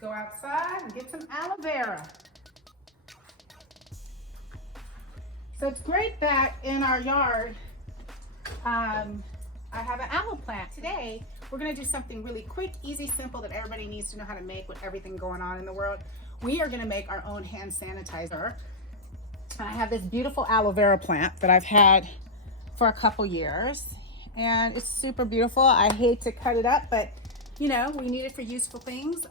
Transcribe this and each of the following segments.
go outside and get some aloe vera. So it's great that in our yard, I have an aloe plant. Today, we're gonna do something really quick, easy, simple that everybody needs to know how to make with everything going on in the world. We are gonna make our own hand sanitizer. I have this beautiful aloe vera plant that I've had for a couple years, and it's super beautiful. I hate to cut it up, but you know, we need it for useful things.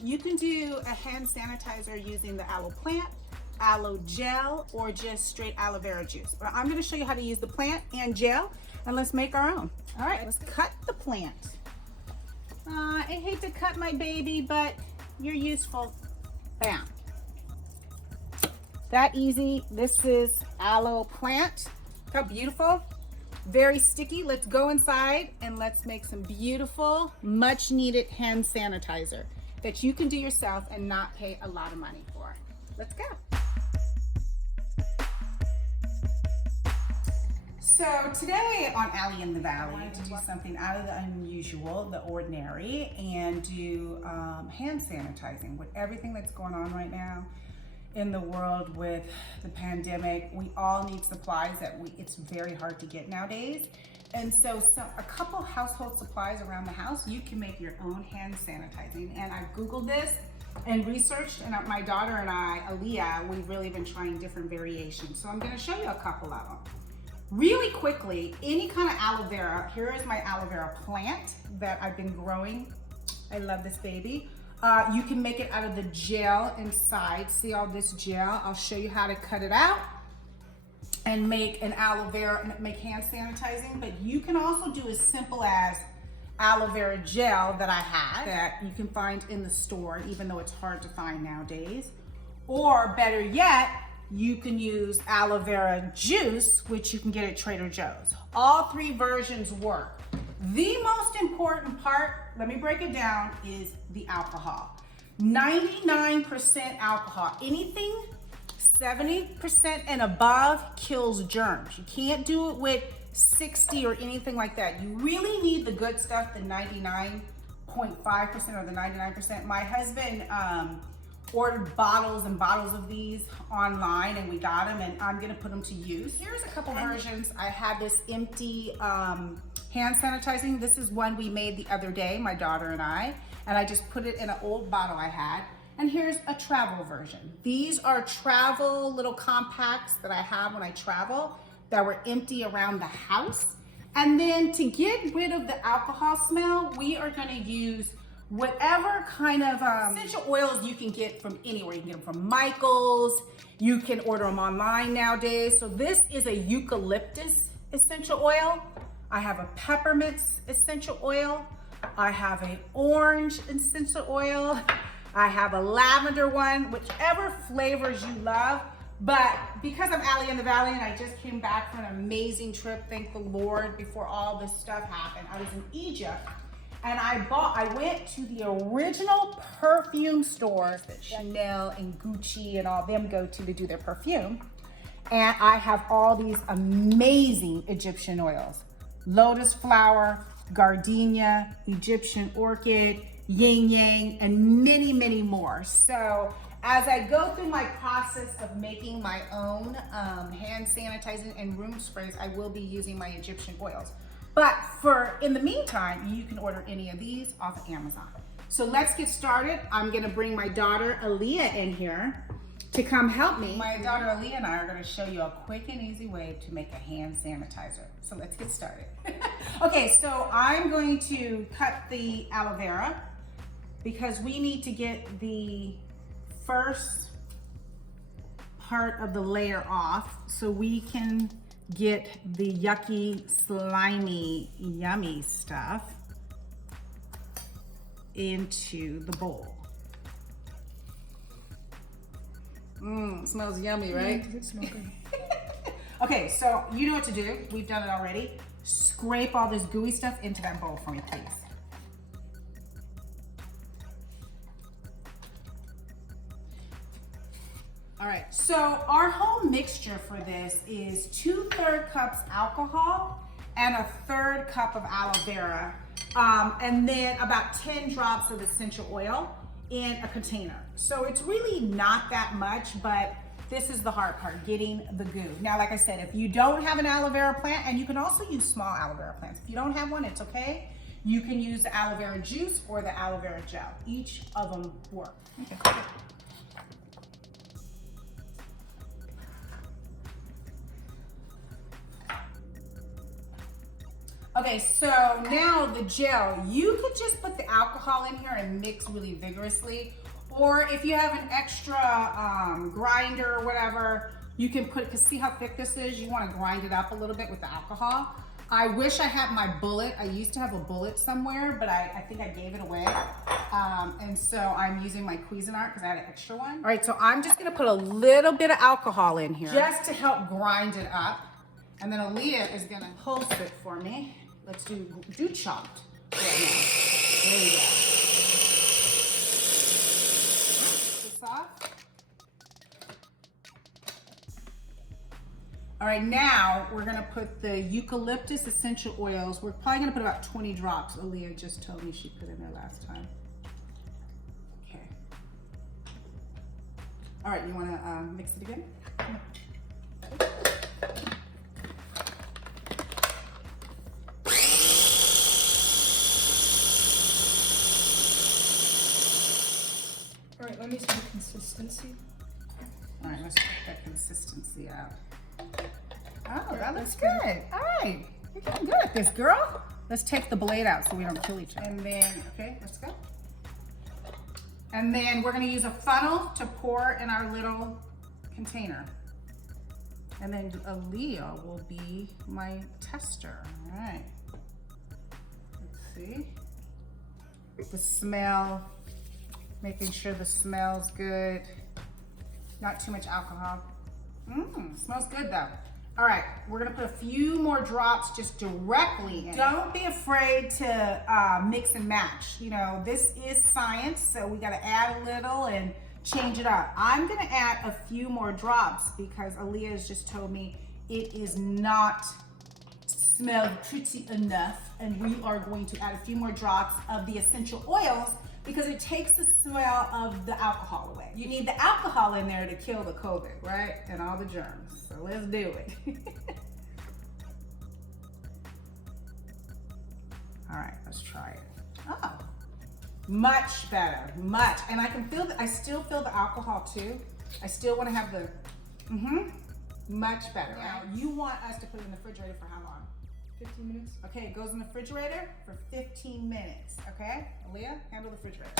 You can do a hand sanitizer using the aloe plant, aloe gel, or just straight aloe vera juice. But I'm gonna show you how to use the plant and gel, and let's make our own. All right, let's cut the plant. I hate to cut my baby, but you're useful. Bam. That easy. This is aloe plant. Look how beautiful. Very sticky. Let's go inside and let's make some beautiful, much needed hand sanitizer that you can do yourself and not pay a lot of money for. Let's go. So today on Allie in the Valley, I wanted to do something out of the unusual, the ordinary, and do hand sanitizing with everything that's going on right now in the world with the pandemic. We all need supplies that it's very hard to get nowadays. And so a couple household supplies around the house, you can make your own hand sanitizing. And I Googled this and researched, and my daughter and I, Aaliyah, we've really been trying different variations. So I'm gonna show you a couple of them. Really quickly, any kind of aloe vera, here is my aloe vera plant that I've been growing. I love this baby. You can make it out of the gel inside. See all this gel? I'll show you how to cut it out and make an aloe vera, make hand sanitizing. But you can also do as simple as aloe vera gel that I have that you can find in the store, even though it's hard to find nowadays. Or better yet, you can use aloe vera juice, which you can get at Trader Joe's. All three versions work. The most important part, let me break it down, is the alcohol. 99% alcohol. Anything 70% and above kills germs. You can't do it with 60 or anything like that. You really need the good stuff, the 99.5% or the 99%. My husband ordered bottles and bottles of these online, and we got them, and I'm gonna put them to use. Here's a couple versions. I have this empty hand sanitizing. This is one we made the other day, my daughter and I just put it in an old bottle I had. And here's a travel version. These are travel little compacts that I have when I travel that were empty around the house. And then to get rid of the alcohol smell, we are gonna use whatever kind of essential oils you can get from anywhere. You can get them from Michael's, you can order them online nowadays. So this is a eucalyptus essential oil. I have a peppermint essential oil. I have an orange essential oil. I have a lavender one, whichever flavors you love. But because I'm Allie in the Valley and I just came back from an amazing trip, thank the Lord, before all this stuff happened. I was in Egypt and I went to the original perfume stores that Chanel and Gucci and all them go to do their perfume. And I have all these amazing Egyptian oils. Lotus flower, gardenia, Egyptian orchid, yin yang, and many, many more. So as I go through my process of making my own hand sanitizing and room sprays, I will be using my Egyptian oils. But in the meantime, you can order any of these off of Amazon. So let's get started. I'm gonna bring my daughter Aaliyah in here to come help me. My daughter Aaliyah and I are gonna show you a quick and easy way to make a hand sanitizer. So let's get started. Okay, so I'm going to cut the aloe vera because we need to get the first part of the layer off so we can get the yucky, slimy, yummy stuff into the bowl. It smells yummy, right? It smells good. Okay, so you know what to do. We've done it already. Scrape all this gooey stuff into that bowl for me, please. All right, so our whole mixture for this is 2/3 cups alcohol and 1/3 cup of aloe vera, and then about 10 drops of essential oil. in a container. So it's really not that much, but this is the hard part, getting the goo. Now, like I said, if you don't have an aloe vera plant, and you can also use small aloe vera plants. If you don't have one, it's okay. You can use the aloe vera juice or the aloe vera gel. Each of them work. Okay. Okay, so now the gel, you could just put the alcohol in here and mix really vigorously. Or if you have an extra grinder or whatever, you can put, because see how thick this is? You want to grind it up a little bit with the alcohol. I wish I had my bullet. I used to have a bullet somewhere, but I think I gave it away. And so I'm using my Cuisinart because I had an extra one. All right, so I'm just gonna put a little bit of alcohol in here just to help grind it up. And then Aaliyah is gonna pulse it for me. Let's do chopped right now. There we go. This off. All right, now we're gonna put the eucalyptus essential oils. We're probably gonna put about 20 drops. Aaliyah just told me she put in there last time. Okay. All right, you wanna mix it again? All right, let me see the consistency. All right, let's check that consistency out. Oh, that looks good. All right, you're getting good at this, girl. Let's take the blade out so we don't kill each other. And then, okay, let's go. And then we're gonna use a funnel to pour in our little container. And then Aaliyah will be my tester. All right. Let's see. The smell, making sure the smell's good. Not too much alcohol. Smells good though. All right, we're gonna put a few more drops just directly in. Don't be afraid to mix and match. You know, this is science, so we gotta add a little and change it up. I'm gonna add a few more drops because Aaliyah has just told me it is not smelled pretty enough, and we are going to add a few more drops of the essential oils because it takes the smell of the alcohol away. You need the alcohol in there to kill the COVID, right? And all the germs. So let's do it. All right, let's try it. Oh, much better, much. And I can feel I still feel the alcohol too. I still want to have the, much better. Now, you want us to put it in the refrigerator for how long? 15 minutes. Okay, it goes in the refrigerator for 15 minutes, okay? Aaliyah, handle the refrigerator.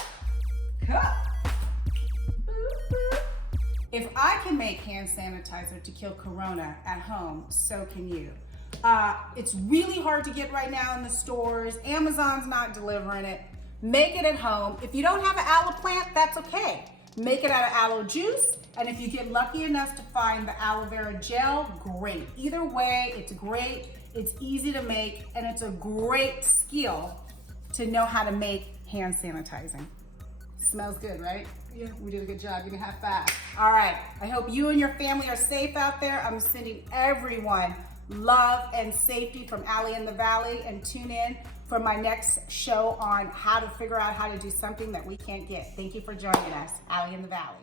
If I can make hand sanitizer to kill corona at home, so can you. It's really hard to get right now in the stores. Amazon's not delivering it. Make it at home. If you don't have an aloe plant, that's okay. Make it out of aloe juice, and if you get lucky enough to find the aloe vera gel, great. Either way, it's great. It's easy to make, and it's a great skill to know how to make hand sanitizing. Smells good, right? Yeah. We did a good job. Give me a high five. All right. I hope you and your family are safe out there. I'm sending everyone love and safety from Allie in the Valley, and tune in for my next show on how to figure out how to do something that we can't get. Thank you for joining us, Allie in the Valley.